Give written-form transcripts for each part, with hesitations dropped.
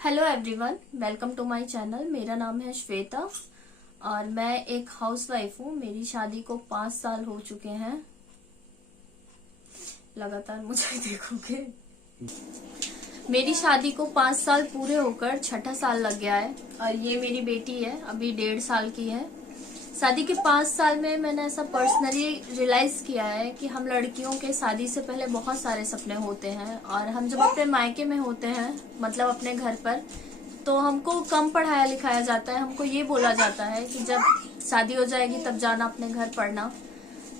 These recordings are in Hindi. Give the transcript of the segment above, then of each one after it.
Hello everyone, welcome to my channel. मेरा नाम है श्वेता और मैं एक हाउसवाइफ हूँ। मेरी शादी को 5 साल हो चुके हैं। लगातार मुझे देखोगे। मेरी शादी को 5 साल पूरे होकर छठा साल लग गया है और ये मेरी बेटी है, अभी 1.5 साल की है। शादी के 5 साल में मैंने ऐसा पर्सनली रियलाइज किया है कि हम लड़कियों के शादी से पहले बहुत सारे सपने होते हैं और हम जब अपने मायके में होते हैं, मतलब अपने घर पर, तो हमको कम पढ़ाया लिखाया जाता है। हमको ये बोला जाता है कि जब शादी हो जाएगी तब जाना अपने घर पढ़ना।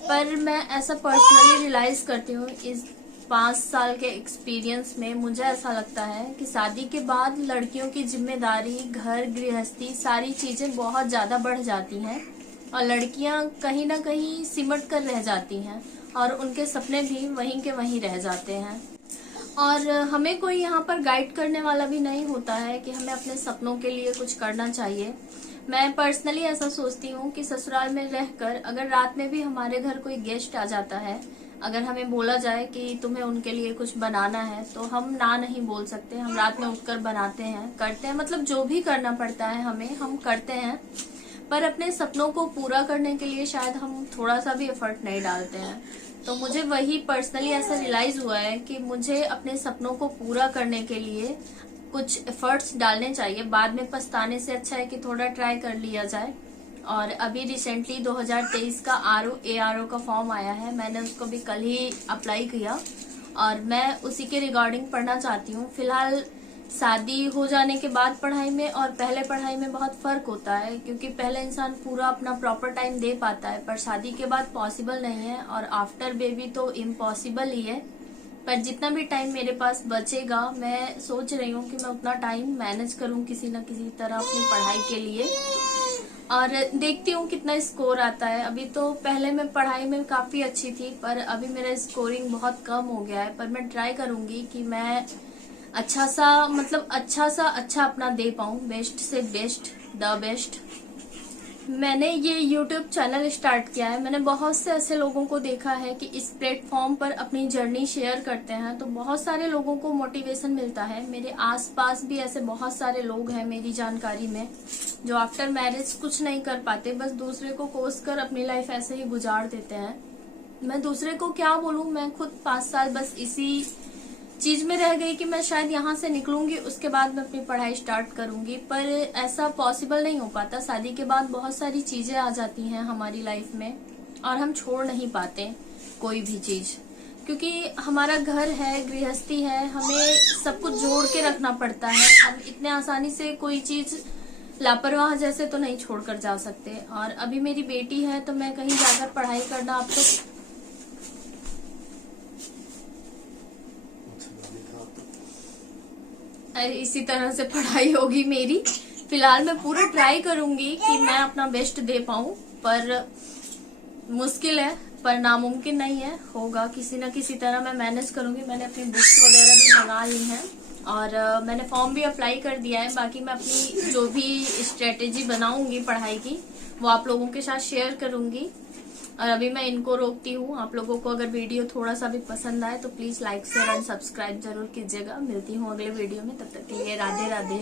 पर मैं ऐसा पर्सनली रियलाइज करती हूँ, इस 5 साल के एक्सपीरियंस में मुझे ऐसा लगता है कि शादी के बाद लड़कियों की जिम्मेदारी, घर गृहस्थी, सारी चीजें बहुत ज्यादा बढ़ जाती हैं और लड़कियां कहीं ना कहीं सिमट कर रह जाती हैं और उनके सपने भी वहीं के वहीं रह जाते हैं। और हमें कोई यहाँ पर गाइड करने वाला भी नहीं होता है कि हमें अपने सपनों के लिए कुछ करना चाहिए। मैं पर्सनली ऐसा सोचती हूँ कि ससुराल में रहकर अगर रात में भी हमारे घर कोई गेस्ट आ जाता है, अगर हमें बोला जाए कि तुम्हें उनके लिए कुछ बनाना है, तो हम ना नहीं बोल सकते। हम रात में उठकर बनाते हैं, करते हैं, मतलब जो भी करना पड़ता है हमें, हम करते हैं। पर अपने सपनों को पूरा करने के लिए शायद हम थोड़ा सा भी एफर्ट नहीं डालते हैं। तो मुझे वही पर्सनली ऐसा रियलाइज हुआ है कि मुझे अपने सपनों को पूरा करने के लिए कुछ एफर्ट्स डालने चाहिए। बाद में पछताने से अच्छा है कि थोड़ा ट्राई कर लिया जाए। और अभी रिसेंटली 2023 का ARO का फॉर्म आया है, मैंने उसको भी कल ही अप्लाई किया और मैं उसी के रिगार्डिंग पढ़ना चाहती हूँ। फिलहाल शादी हो जाने के बाद पढ़ाई में और पहले पढ़ाई में बहुत फर्क होता है, क्योंकि पहले इंसान पूरा अपना प्रॉपर टाइम दे पाता है, पर शादी के बाद पॉसिबल नहीं है और आफ्टर बेबी तो इम्पॉसिबल ही है। पर जितना भी टाइम मेरे पास बचेगा, मैं सोच रही हूँ कि मैं उतना टाइम मैनेज करूँ किसी न किसी तरह अपनी पढ़ाई के लिए। और देखती हूँ कितना स्कोर आता है। अभी तो पहले मैं पढ़ाई में काफी अच्छी थी, पर अभी मेरा स्कोरिंग बहुत कम हो गया है। पर मैं ट्राई करूंगी कि मैं अच्छा सा अपना दे पाऊँ, बेस्ट से बेस्ट, द बेस्ट। मैंने ये YouTube चैनल स्टार्ट किया है। मैंने बहुत से ऐसे लोगों को देखा है कि इस प्लेटफॉर्म पर अपनी जर्नी शेयर करते हैं, तो बहुत सारे लोगों को मोटिवेशन मिलता है। मेरे आसपास भी ऐसे बहुत सारे लोग हैं मेरी जानकारी में, जो आफ्टर मैरिज कुछ नहीं कर पाते, बस दूसरे को कोस कर अपनी लाइफ ऐसे ही गुजार देते हैं। मैं दूसरे को क्या बोलूं, मैं खुद 5 साल बस इसी चीज में रह गई कि मैं शायद यहाँ से निकलूंगी, उसके बाद मैं अपनी पढ़ाई स्टार्ट करूंगी। पर ऐसा पॉसिबल नहीं हो पाता। शादी के बाद बहुत सारी चीजें आ जाती हैं हमारी लाइफ में और हम छोड़ नहीं पाते कोई भी चीज, क्योंकि हमारा घर है, गृहस्थी है, हमें सब कुछ जोड़ के रखना पड़ता है। हम इतने आसानी से कोई चीज लापरवाह जैसे तो नहीं छोड़कर जा सकते। और अभी मेरी बेटी है तो मैं कहीं जाकर पढ़ाई करना, अब तो इसी तरह से पढ़ाई होगी मेरी। फिलहाल मैं पूरा ट्राई करूंगी कि मैं अपना बेस्ट दे पाऊं, पर मुश्किल है, पर नामुमकिन नहीं है, होगा किसी न किसी तरह मैं मैनेज करूंगी। मैंने अपनी बुक्स वगैरह भी मंगा ली हैं और मैंने फॉर्म भी अप्लाई कर दिया है। बाकी मैं अपनी जो भी स्ट्रेटेजी बनाऊंगी पढ़ाई की, वो आप लोगों के साथ शेयर करूंगी। और अभी मैं इनको रोकती हूँ। आप लोगों को अगर वीडियो थोड़ा सा भी पसंद आए तो please like share and subscribe जरूर कीजिएगा। मिलती हूँ अगले वीडियो में, तब तक के लिए राधे राधे।